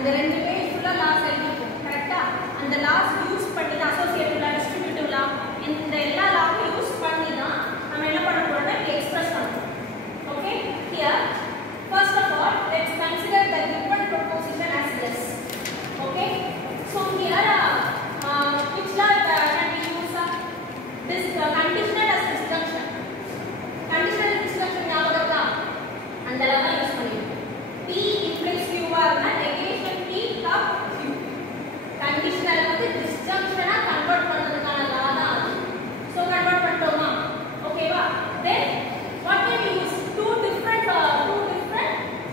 அந்த ரெண்டுமே ஃபுல்லா லாஸ் எழுதிப்போம் கரெக்டா அந்த லாஸ் யூஸ் பண்ணி தான் அசோசியேட்டிவ் லா டிஸ்ட்ரிபியூட்டிவ் லா இந்த எல்லா லாவையும் யூஸ் பண்ணி தான் நம்ம என்ன பண்ண போறோம்னா எக்ஸ்பிரஸ் பண்ணணும் okay here first of all let's consider the given proposition as this okay so here which law can we use this conditional as disjunction conditional disjunction ஞாபகமா அந்த law தான் யூஸ் பண்ணிருக்கோம் p implies q ஆர்னா negation p cup q conditional வந்து disjunction convert பண்றதுக்கான law தான் அது so convert பண்ணிட்டோமா ஓகேவா then what can we use two different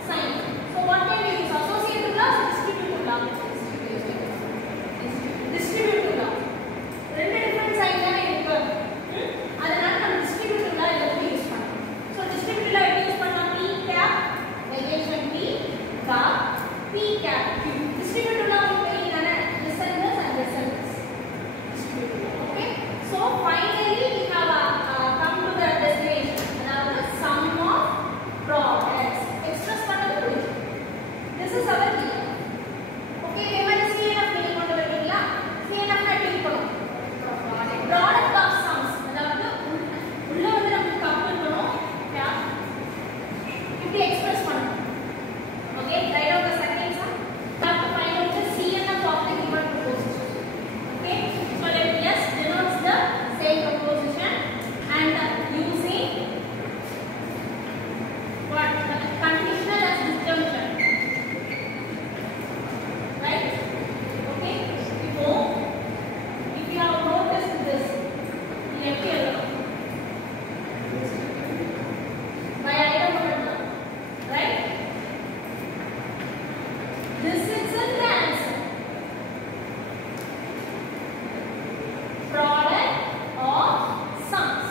signs so what can we use associative law distributive law distributive law ரெண்டு different sign தான இருக்கு அதனால நம்ம distributive law எல்லாத்தையும் யூஸ் பண்ணலாம் so distributive law எப்படி யூஸ் பண்ணலாம் p cap negation p cup p cap q distributive law உங்களுக்கு தெரியுதானே descendants and descendants distributive law okay so finally we have come to the destination அதாவது sum of products express பண்ணது this is our key okay இதே மாதிரி cnf நீங்க கொண்டு வரீங்களா cnf னா எப்படி இருக்கணும் product of sums அதாவது உள்ள வந்து நமக்கு கப் இருக்கணும் cap இப்படி express பண்ணணும் okay write out the second sum have to find out the cnf of the given proposition okay so let us denote the same proposition and using what conditional as disjunction right okay before if you have noticed this left here by item number right this is the answer product of sums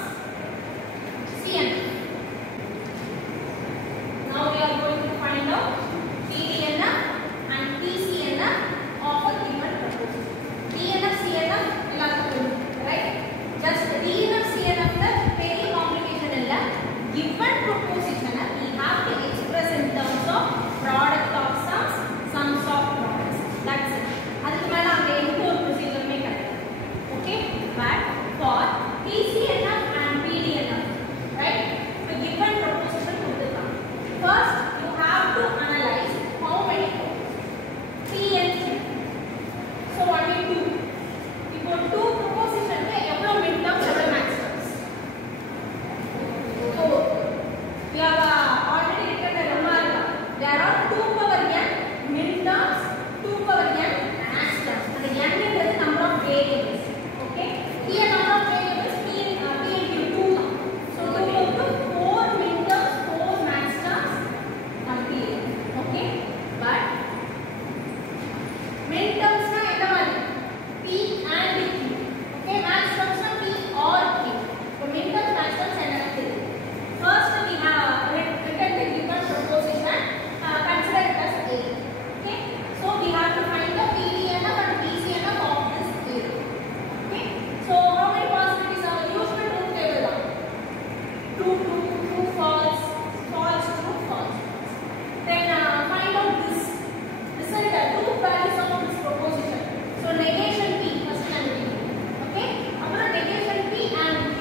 cn now we are going to find out TDNF and TCNF of a given proposition. DNF, CNF, எல்லாத்துக்கும் right? Just DNF, CNF ல பெரிய complication இல்ல. Given proposition we have to express in terms of product of sums, sums of products. That's it. அதுக்கு மேல அங்க எந்த ஒரு ப்ரொசீஜருமே கிடையாது. Okay? But for TCNF and PDNF, right? The given proposition கொடுத்திருக்காங்க. First, you have to analyze how many P and Q. So what we do? இப்போ two proposition க்கு எவ்வளவு min terms எவ்வளவு max terms? So we have already written a remark. There are 2 power n min terms, 2 power n max terms. And n is the number of variables. Okay? Here number of variables P into 2. So 2 into 4 min terms, 4 max terms. Okay, but min terms na enna mari p and q okay max terms na p or q so min terms max terms enna theriyu first we have written the given proposition consider it as a okay so we have to find the pdnf and tcnf of this area okay so how many possibilities are usual truth table da true false false true false then find out this is the truth values of this proposition so negation p first and p okay appo negation p and q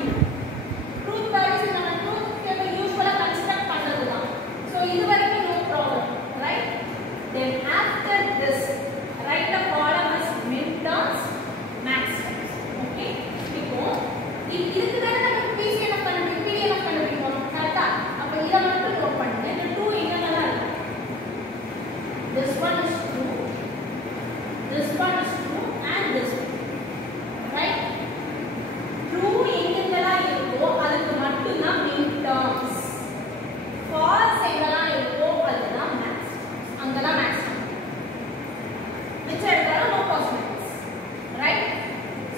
truth values in our truth table usually construct பண்றதுதா so இது வரைக்கும் no problem right then after this write the column as min terms max terms okay இப்போ இதுக்கு தான நம்ம pcnf பண்ணி pdnf கண்டுபிடிக்கணும் கரெக்ட்டா அப்ப இத மட்டும் நோட் பண்ணுங்க இந்த 2 என்னெல்லாம் இருக்கு this one is true and this one right true எங்கெல்லாம் இருக்கோ அதுக்கு மட்டும் தான் min terms false எங்கெல்லாம் இருக்கோ அதுதான் max அங்கலாம் max which are there no possibilities right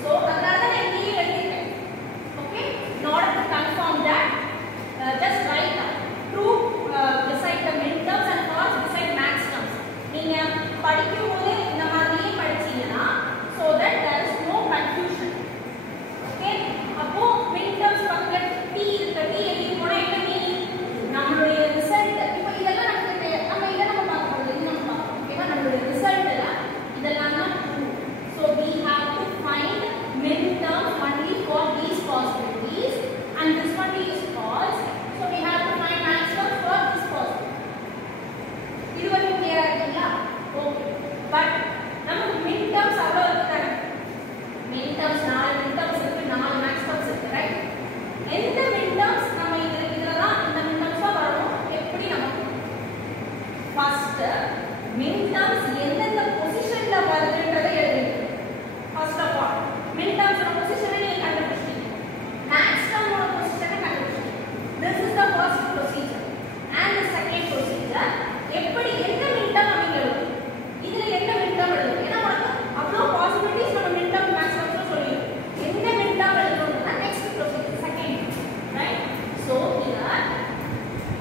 so அதனால தான் இங்கே எழுதிட்டேன் okay in order to confirm that just write true beside the min terms and false beside max terms நீங்க படிக்கும்போது இந்த மாதிரியே படிச்சீங்கன்னா min terms எந்தெந்த பொசிஷன்ல வருதுன்றதை எழுதுங்க. First of all, min terms ஓட பொசிஷனை நீங்க கண்டுபிடிச்சீங்க. max term ஓட பொசிஷனை கண்டுபிடிச்சீங்க. This is the first procedure and the second procedure. எப்படி எந்த min term நீங்க எழுதுங்க. இதுல என்ன min term எழுதுங்க. ஏன்னா உங்களுக்கு அவ்ளோ possibilities நம்ம min term max term சொல்லிருக்கோம். எந்த min term எழுதுறோம்னா next procedure second, right? So here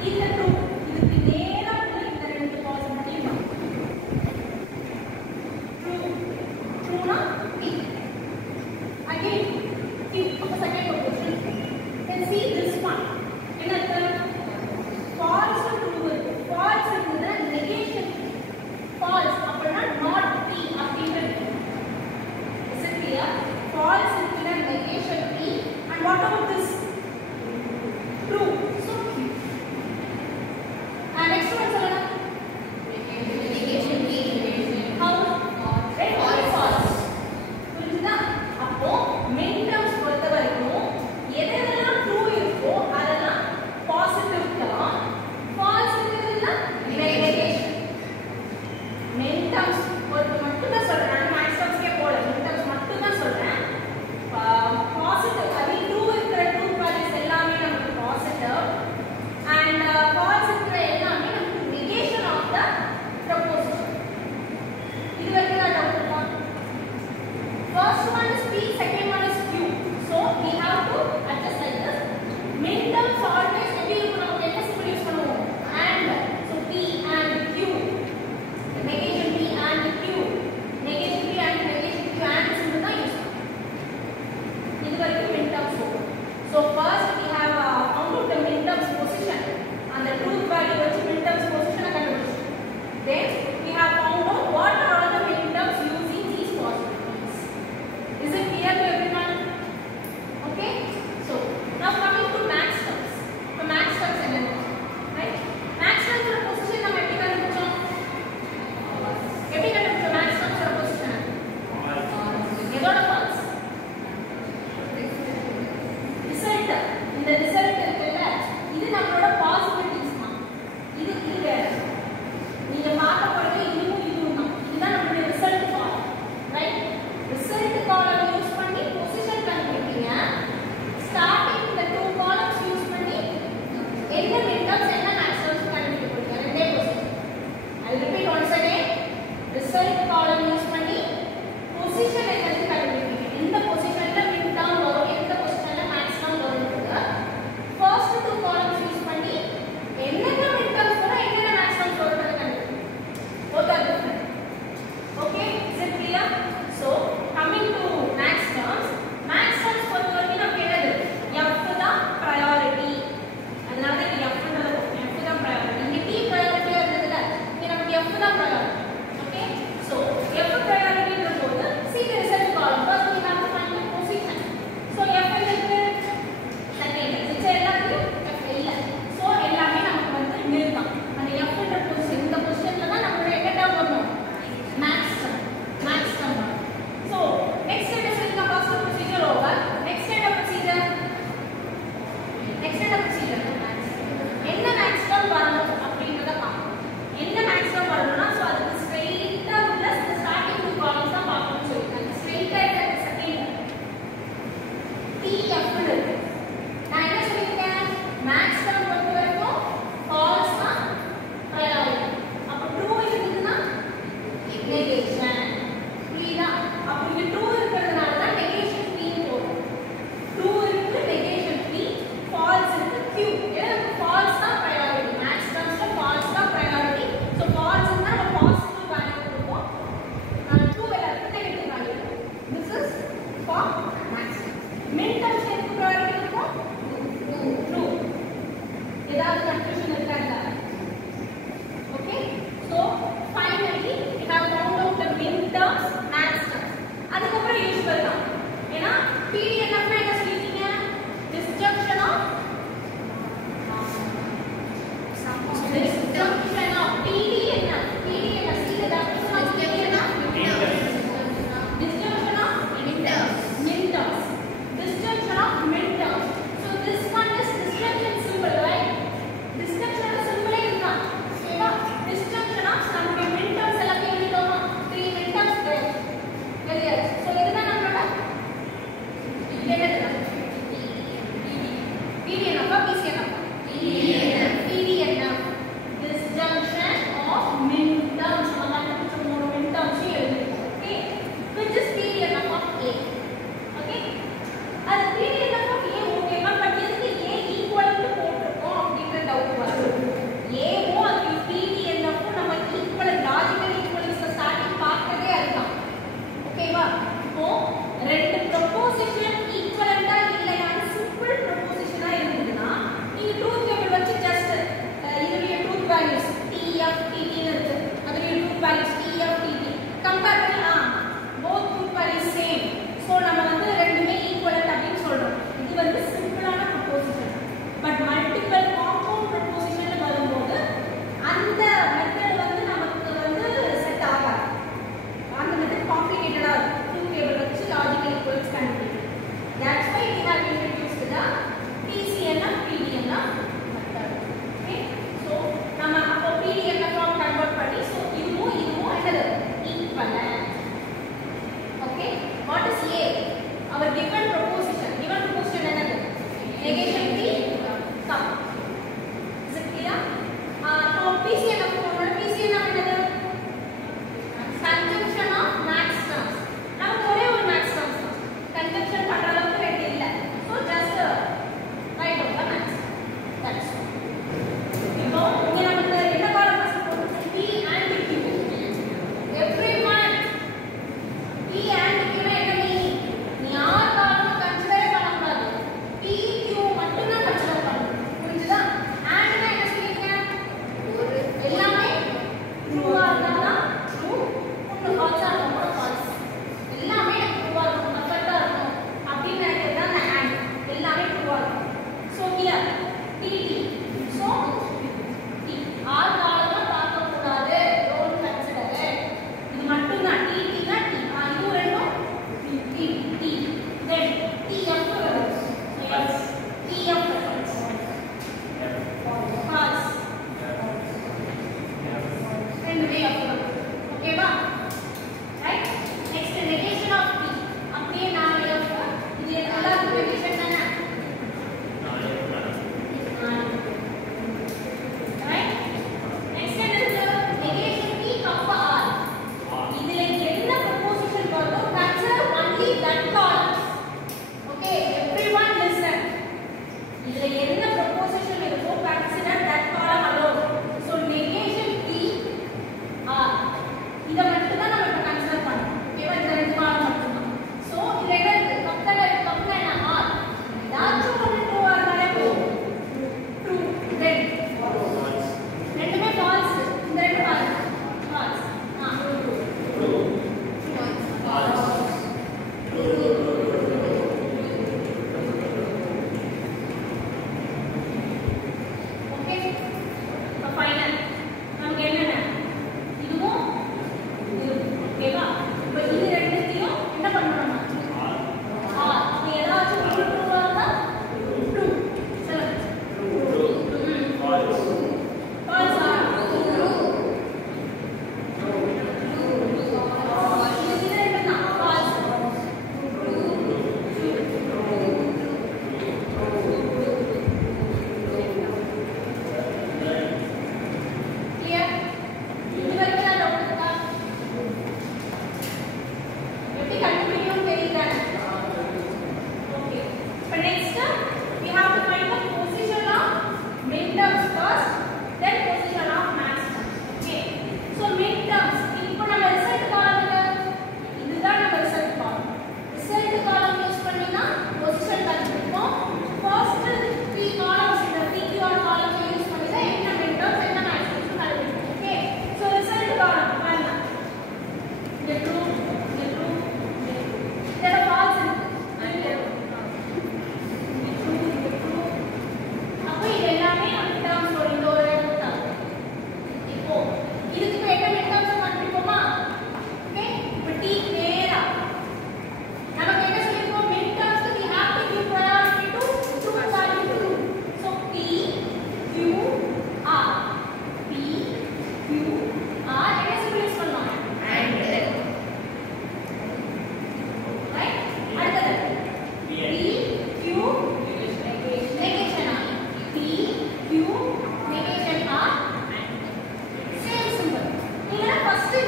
இந்த true இதுக்கு நேரா உள்ள இந்த ரெண்டு possibility தான். True na P. Again Q. அப்ப second proposition. Then see this one. என்னது? False or true? False இருக்குதுன்னா negation. False அப்படின்னா not P அப்படின்றது. Is it clear? False இருக்குதுன்னா negation P. And what about this? True. So Q. And next one சொல்லுங்க. Negation P. How? Right? False. புரிஞ்சுதா? அப்போ min terms பொறுத்த வரைக்கும் எதெல்லாம் true இருக்கோ அதெல்லாம் positive தான். False இருக்குதுன்னா negation. min terms பொறுத்த மட்டும் தான் சொல்றேன். நான் max terms கே போல min terms மட்டும் தான் சொல்றேன். positive அது true இருக்கிற true values எல்லாமே நமக்கு positive and false இருக்கிற எல்லாமே நமக்கு negation of the proposition. இது வரைக்கும் நான் டவுட் இருக்கா? First one is P, second one is Q. So we have to adjust like this. Min terms always எப்படி இருக்கும் நமக்கு என்ன symbol யூஸ் பண்ணுவோம்? And. So P and Q. Negation P and Q. Negation P and negation Q and symbol தான் யூஸ் பண்ணுவோம். இது வரைக்கும் min terms போகும். So first we have found out the min terms position and the truth value வச்சு min terms position கண்டுபிடிச்சோம். Then we have found out what are all the min terms using these possibilities. Is it clear to everyone? Okay. So now coming to max terms. So max terms என்னது? Right? Max terms ஓட position நம்ம எப்படி கண்டுபிடிச்சோம்? எப்படி கண்டுபிடிச்சோம் max terms ஓட position? எதோட false? Result. இந்த result இருக்குல்ல இது நம்மளோட possibilities தான். இது வேற. நீங்க பார்க்க போறது இதுவும் தான். இதுதான் நம்மளுடைய result column. Right? Result column use பண்ணி position கண்டுபிடிப்பீங்க. Starting இந்த two columns யூஸ் பண்ணி என்ன min terms என்ன max terms கண்டுபிடிக்க போறீங்க. ரெண்டே position. I'll repeat once again. Result column use பண்ணி position என்னது கண்டுபிடிப்பீங்க. எந்த positionல min term வரும், எந்த positionல max term வரும்ன்றது first two columns யூஸ் பண்ணி என்னென்ன min terms வரும், என்னென்ன max terms வரும்ன்றது கண்டுபிடிப்பீங்க. Both are different. Okay, is it clear? So coming to max terms பொறுத்த வரைக்கும் நமக்கு என்னது? F தான் priority. அதனால தான் F தான் priority. இங்க T priority இருந்ததுல இங்க நமக்கு F தான் priority. Okay, so F priority ன்றபோது see the result column. First we have to find the position. So F இருக்கு second இது எல்லாத்தையும் F இல்ல. So எல்லாமே நமக்கு வந்து நிறுத்தம். அந்த F ன்ற பொசிஷன் இந்த பொசிஷன்ல தான் நம்மளோட என்ன டேர்ம் வரணும்? max term வரும். So next step is the first procedure over. Next step procedure என்ன max term வரணும் அப்படிங்கறத பார்ப்போம். என்ன max term வரணும்னா சோ அதுக்கு ஸ்ட்ரைட்டா உள்ள ஸ்டார்டிங் டூ காலம்ஸ் தான் பார்க்கணும்னு சொல்லிருக்காங்க. ஸ்ட்ரைட்டா இருக்க செகண்ட் TF இருக்கு. நான் என்ன சொல்லிருக்கேன்? max term பொறுத்த வரைக்கும் false தான் priority. அப்ப true இருக்குதுன்னா negation. புரியுதா? அப்ப இங்க true இருக்கிறதுனால தான் negation P போடும். True இருக்கு negation P, false இருக்கு Q. ஏன்னா நமக்கு false தான் priority. max termsல false தான் priority. So false னா நம்ம positive value கொடுப்போம். True எல்லாத்துக்கும் negative value. This is for max terms. min terms எதுக்கு priority கொடுப்போம்? True. ஏதாவது confusion இருக்கா? Okay. So finally we have found out the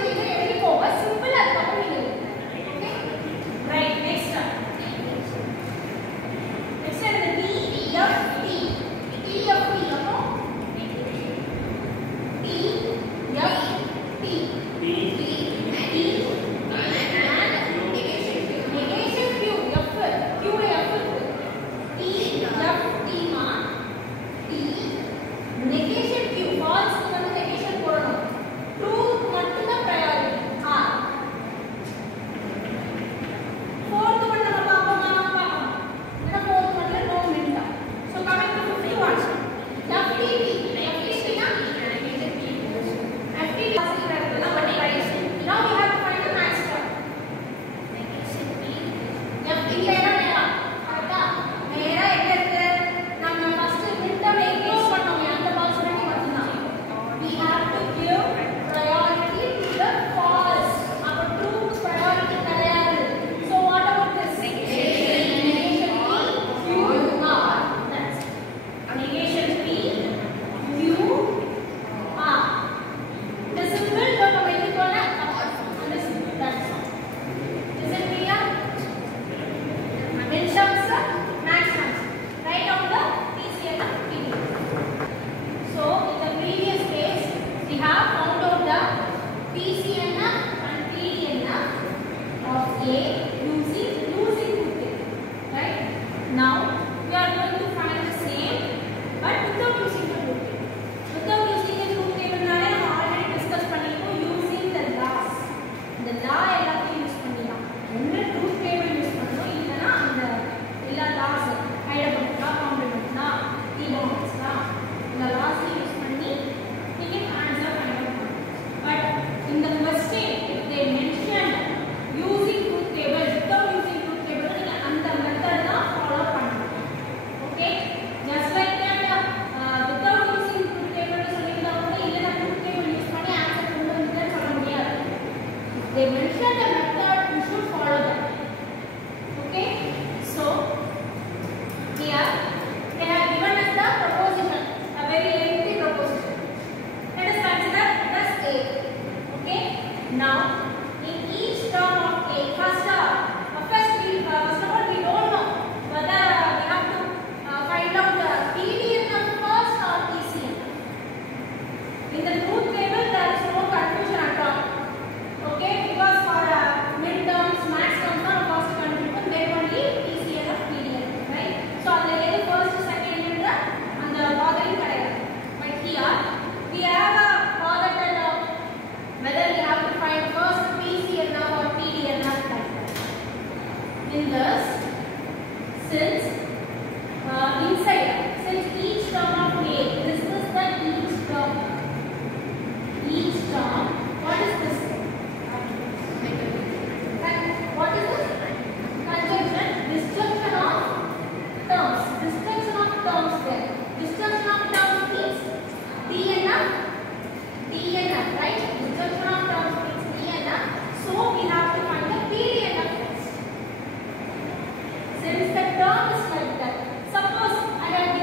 நீங்க எழுதிக்கோங்க சிம்பிள் அதுக்கப்புறம் நீங்க எழுதுங்க ஓகே ரைட் நெக்ஸ்ட் இந்த TFT TFT அப்புறம் they mention the method, you should follow that. Okay, so here they have given us the proposition, a very lengthy proposition. Let us consider it as A. Okay, now in each term of A, first of all we don't know whether we have to find out the PDNF first or PCN. In the truth table there is no confusion at all. Okay, because for midterms, max terms are first confusion, then only PCN or PDNF, right? So there is first, second, and the bothering correct. But here we have a bother that whether we have to find first PCNF or PDNF. In this, since inside, since each term of A, this is the each term. Each term, what is this? What is this? Conjunction, disjunction of terms. Disjunction of terms there. Disjunction of terms means DNF, right? Disjunction of terms means DNF. So we have to find the PDNF first. Since the term is like that, suppose I have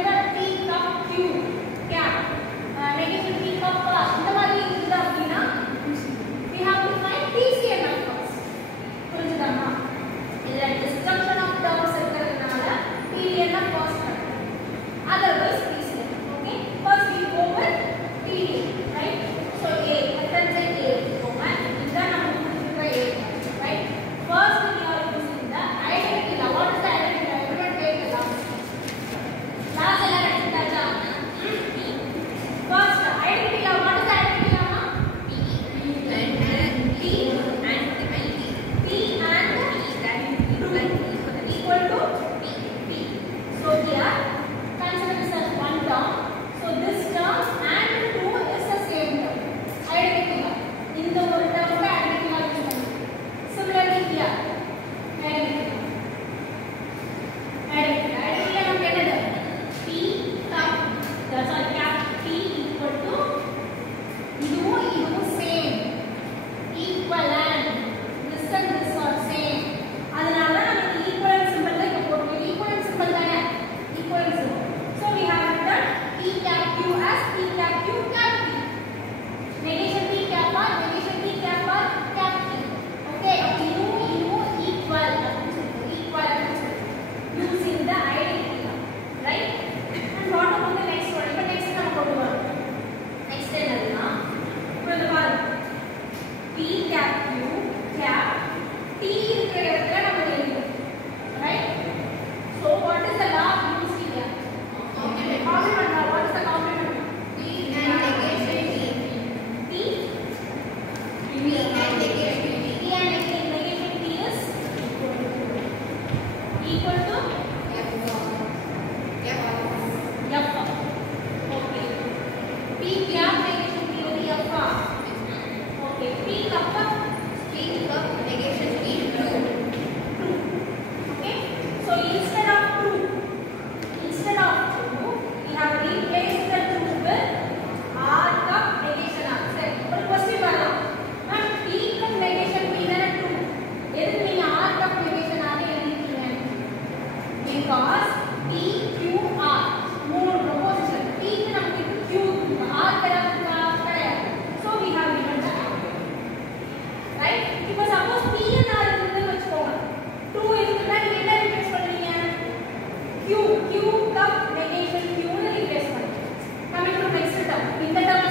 T இருக்கிற இடத்துல நம்ம எழுதணும். Right? So what is the law used here? Complement law. What is the complement? P and negation T. P and negation T. P and negation T is equal to F. Okay. P क्या negation T होगी F. Okay. P कब negation T 2. Okay. So instead of 2, we have replaced the 2 with R cup negation R. Sir, ஒரு question வரலாம். Ma'am, P cup negation P தான 2. எதுக்கு நீங்க R cup negation R எழுதிட்டீங்க? Because P Q R மூணு proposition. P க்கு நமக்கு Q இருக்கு. R கிடையாது. So we have given the R. Right? இப்போ suppose P and R இருக்குன்னு வெச்சுக்கோங்க. 2 இருக்குன்னா நீங்க என்ன replace பண்ணுவீங்க? Q cup negation Q னு replace பண்ணுவீங்க. Coming to next term. இந்த term